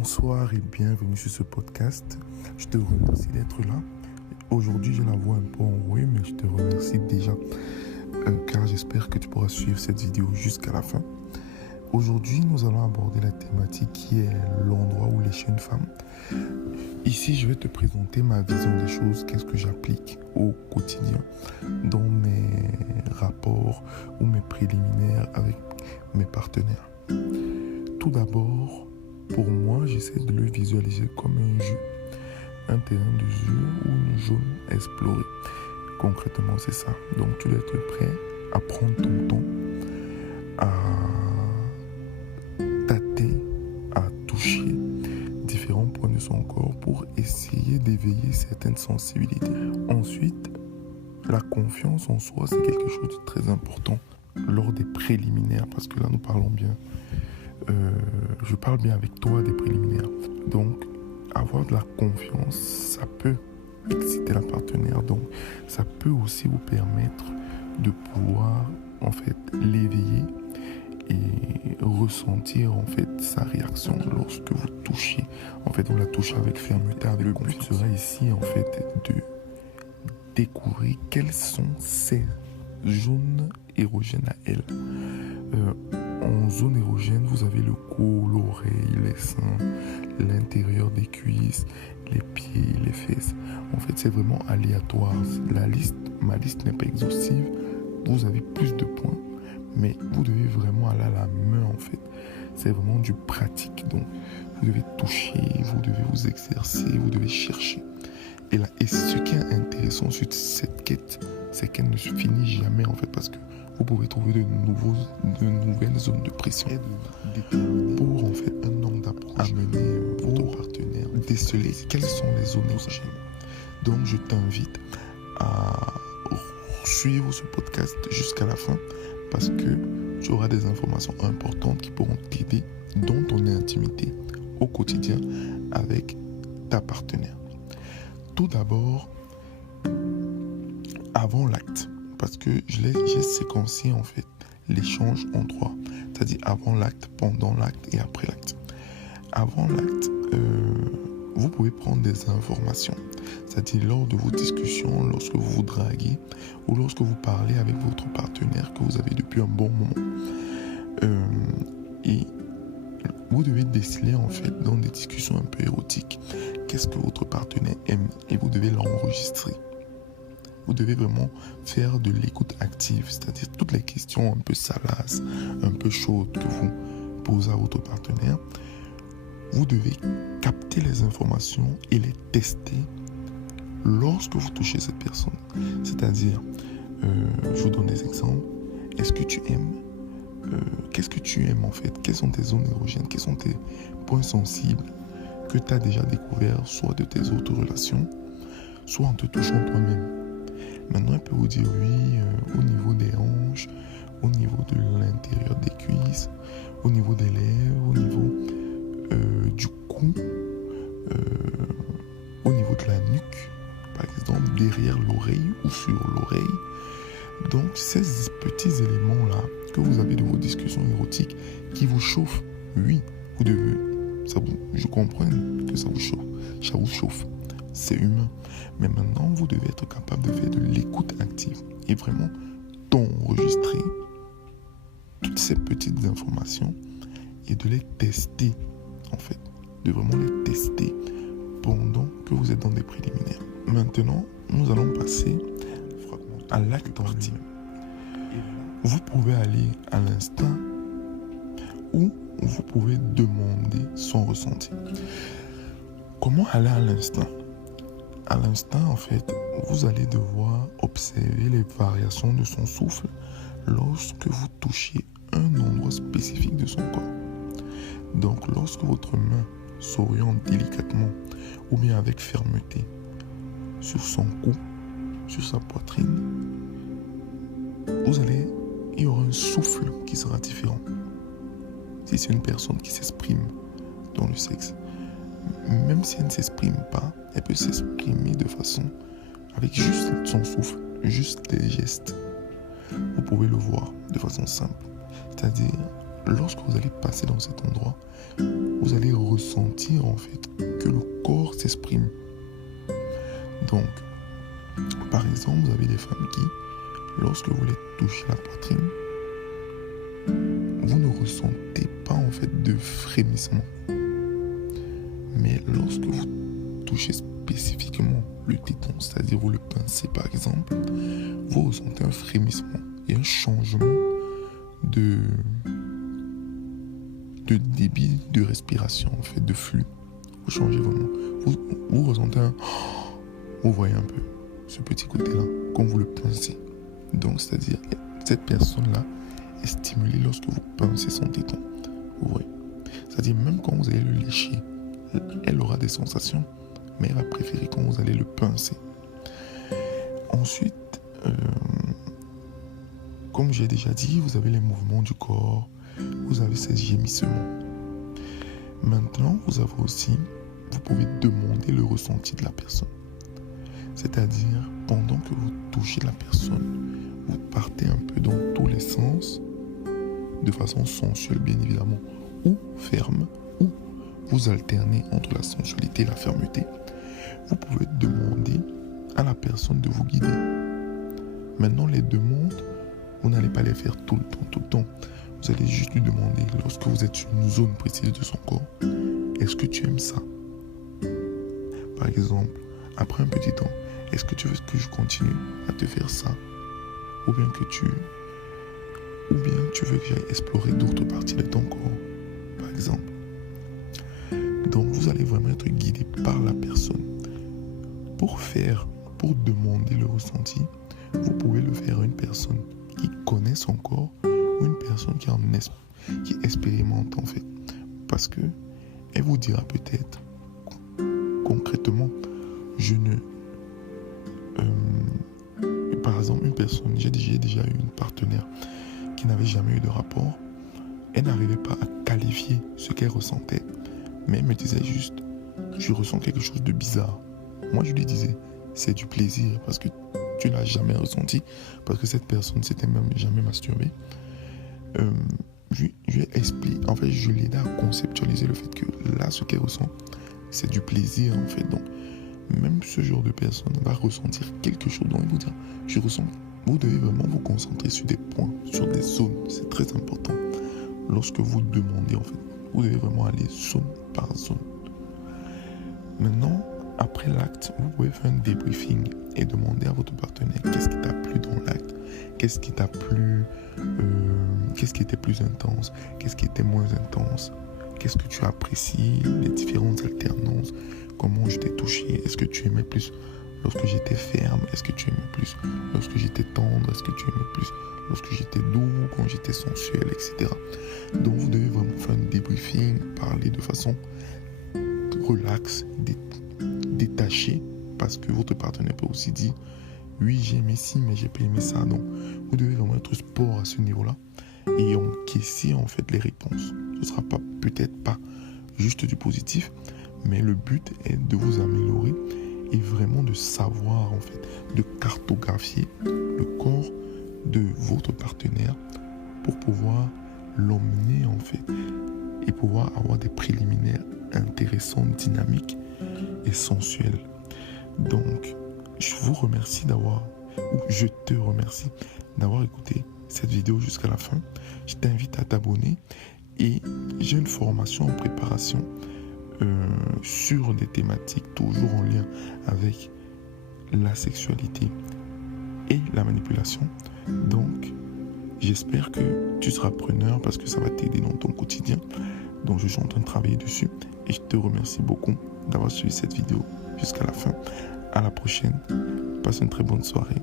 Bonsoir et bienvenue sur ce podcast. Je te remercie d'être là. Aujourd'hui, j'ai la voix un peu enrouée, mais je te remercie déjà car j'espère que tu pourras suivre cette vidéo jusqu'à la fin. Aujourd'hui, nous allons aborder la thématique qui est l'endroit où lécher une femme. Ici, je vais te présenter ma vision des choses, qu'est-ce que j'applique au quotidien dans mes rapports ou mes préliminaires avec mes partenaires. Tout d'abord, pour moi, j'essaie de le visualiser comme un jeu, un terrain de jeu ou une zone explorée. Concrètement, c'est ça. Donc, tu dois être prêt à prendre ton temps, à tâter, à toucher différents points de son corps pour essayer d'éveiller certaines sensibilités. Ensuite, la confiance en soi, c'est quelque chose de très important lors des préliminaires, parce que là, nous parlons bien. Je parle bien avec toi des préliminaires. Donc, avoir de la confiance, ça peut exciter la partenaire. Donc, ça peut aussi vous permettre de pouvoir, en fait, l'éveiller et ressentir, en fait, sa réaction lorsque vous touchez. En fait, on la touche avec fermeté, avec confiance. Le but sera ici, en fait, de découvrir quelles sont ces zones érogènes à elle. En zone érogène, vous avez le cou, l'oreille, les seins, l'intérieur des cuisses, les pieds, les fesses. En fait, c'est vraiment aléatoire. Ma liste n'est pas exhaustive. Vous avez plus de points, mais vous devez vraiment aller à la main, en fait. C'est vraiment du pratique. Donc, vous devez toucher, vous devez vous exercer, vous devez chercher. Et ce qui est intéressant sur cette quête, c'est qu'elle ne se finit jamais, en fait, parce que vous pouvez trouver de nouvelles zones de pression pour, en fait, un nombre d'approches amener votre partenaire déceler quelles sont les zones érogènes. Donc, je t'invite à suivre ce podcast jusqu'à la fin parce que tu auras des informations importantes qui pourront t'aider dans ton intimité au quotidien avec ta partenaire. Tout d'abord, avant l'acte, parce que j'ai séquencé en fait l'échange en trois, c'est-à-dire avant l'acte, pendant l'acte et après l'acte. Avant l'acte, vous pouvez prendre des informations, c'est-à-dire lors de vos discussions, lorsque vous vous draguez ou lorsque vous parlez avec votre partenaire que vous avez depuis un bon moment. Et vous devez déceler en fait dans des discussions un peu érotiques qu'est-ce que votre partenaire aime et vous devez l'enregistrer. Vous devez vraiment faire de l'écoute active, c'est-à-dire toutes les questions un peu salaces, un peu chaudes que vous posez à votre partenaire. Vous devez capter les informations et les tester lorsque vous touchez cette personne. C'est-à-dire, je vous donne des exemples. Est-ce que tu aimes qu'est-ce que tu aimes en fait? Quelles sont tes zones érogènes? Quels sont tes points sensibles que tu as déjà découvert, soit de tes autres relations, soit en te touchant toi-même? Maintenant, elle peut vous dire oui, au niveau des hanches, au niveau de l'intérieur des cuisses, au niveau des lèvres, au niveau du cou, au niveau de la nuque, par exemple, derrière l'oreille ou sur l'oreille. Donc, ces petits éléments-là que vous avez de vos discussions érotiques qui vous chauffent, oui, vous devez, je comprends que ça vous chauffe, c'est humain. Mais maintenant, vous devez être capable de faire de l'écoute active et vraiment d'enregistrer toutes ces petites informations et de les tester, en fait, de vraiment les tester pendant que vous êtes dans des préliminaires. Maintenant, nous allons passer à l'acte intime. Vous pouvez aller à l'instinct ou vous pouvez demander son ressenti. Comment aller à l'instinct? À l'instinct, en fait, vous allez devoir observer les variations de son souffle lorsque vous touchez un endroit spécifique de son corps. Donc, lorsque votre main s'oriente délicatement ou bien avec fermeté sur son cou, sur sa poitrine, il y aura un souffle qui sera différent. Si c'est une personne qui s'exprime dans le sexe, même si elle ne s'exprime pas, elle peut s'exprimer de façon avec juste son souffle, juste des gestes. Vous pouvez le voir de façon simple. C'est-à-dire, lorsque vous allez passer dans cet endroit, vous allez ressentir en fait que le corps s'exprime. Donc, par exemple, vous avez des femmes qui, lorsque vous les touchez la poitrine, vous ne ressentez pas en fait de frémissement. Mais lorsque vous touchez spécifiquement le téton, c'est-à-dire vous le pincez par exemple, vous ressentez un frémissement et un changement de débit de respiration, en fait, de flux. Vous changez vraiment. Vous ressentez un... Vous voyez un peu ce petit côté-là, quand vous le pincez. Donc, c'est-à-dire, cette personne-là est stimulée lorsque vous pincez son téton. Vous voyez. C'est-à-dire, même quand vous allez le lécher, elle aura des sensations, mais elle va préférer quand vous allez le pincer. Ensuite, comme j'ai déjà dit, vous avez les mouvements du corps, vous avez ces gémissements. Maintenant, vous pouvez demander le ressenti de la personne. C'est-à-dire, pendant que vous touchez la personne, vous partez un peu dans tous les sens, de façon sensuelle bien évidemment, ou ferme, ou vous alternez entre la sensualité et la fermeté. Vous pouvez demander à la personne de vous guider. Maintenant, les demandes, vous n'allez pas les faire tout le temps. Vous allez juste lui demander, lorsque vous êtes sur une zone précise de son corps, est-ce que tu aimes ça? Par exemple, après un petit temps, est-ce que tu veux que je continue à te faire ça? Ou bien tu veux que j'aille explorer d'autres parties de ton corps, par exemple. Donc, vous allez vraiment être guidé par la personne. Pour demander le ressenti, vous pouvez le faire à une personne qui connaît son corps ou une personne qui expérimente en fait. Parce que elle vous dira peut-être concrètement, par exemple, une personne, j'ai déjà eu une partenaire qui n'avait jamais eu de rapport. Elle n'arrivait pas à qualifier ce qu'elle ressentait, mais elle me disait juste, je ressens quelque chose de bizarre. Moi, je lui disais, c'est du plaisir parce que tu l'as jamais ressenti, parce que cette personne s'était même jamais masturbée. Je lui ai expliqué, en fait, je l'ai aidé à conceptualiser le fait que là, ce qu'elle ressent, c'est du plaisir, en fait. Donc, même ce genre de personne va ressentir quelque chose. Donc, il vous dire, je ressens. Vous devez vraiment vous concentrer sur des points, sur des zones. C'est très important. Lorsque vous demandez, en fait, vous devez vraiment aller zone par zone. Maintenant, après l'acte, vous pouvez faire un débriefing et demander à votre partenaire qu'est-ce qui t'a plu dans l'acte, qu'est-ce qui t'a plu, qu'est-ce qui était plus intense, qu'est-ce qui était moins intense, qu'est-ce que tu as apprécié, les différentes alternances, comment je t'ai touché, est-ce que tu aimais plus lorsque j'étais ferme, est-ce que tu aimais plus lorsque j'étais tendre, est-ce que tu aimais plus lorsque j'étais doux, quand j'étais sensuel, etc. Donc vous devez vraiment faire un débriefing, parler de façon relaxe, détaché, parce que votre partenaire peut aussi dire oui, j'ai aimé ci, mais j'ai pas aimé ça. Donc vous devez vraiment être sport à ce niveau-là et encaisser en fait les réponses. Ce sera peut-être pas juste du positif, mais le but est de vous améliorer et vraiment de savoir en fait, de cartographier le corps de votre partenaire pour pouvoir l'emmener en fait et pouvoir avoir des préliminaires intéressants, dynamiques et sensuels. Donc, je vous remercie je te remercie d'avoir écouté cette vidéo jusqu'à la fin. Je t'invite à t'abonner et j'ai une formation en préparation sur des thématiques toujours en lien avec la sexualité et la manipulation. Donc, j'espère que tu seras preneur parce que ça va t'aider dans ton quotidien. Donc, je suis en train de travailler dessus et je te remercie beaucoup d'avoir suivi cette vidéo jusqu'à la fin. À la prochaine. Passe une très bonne soirée.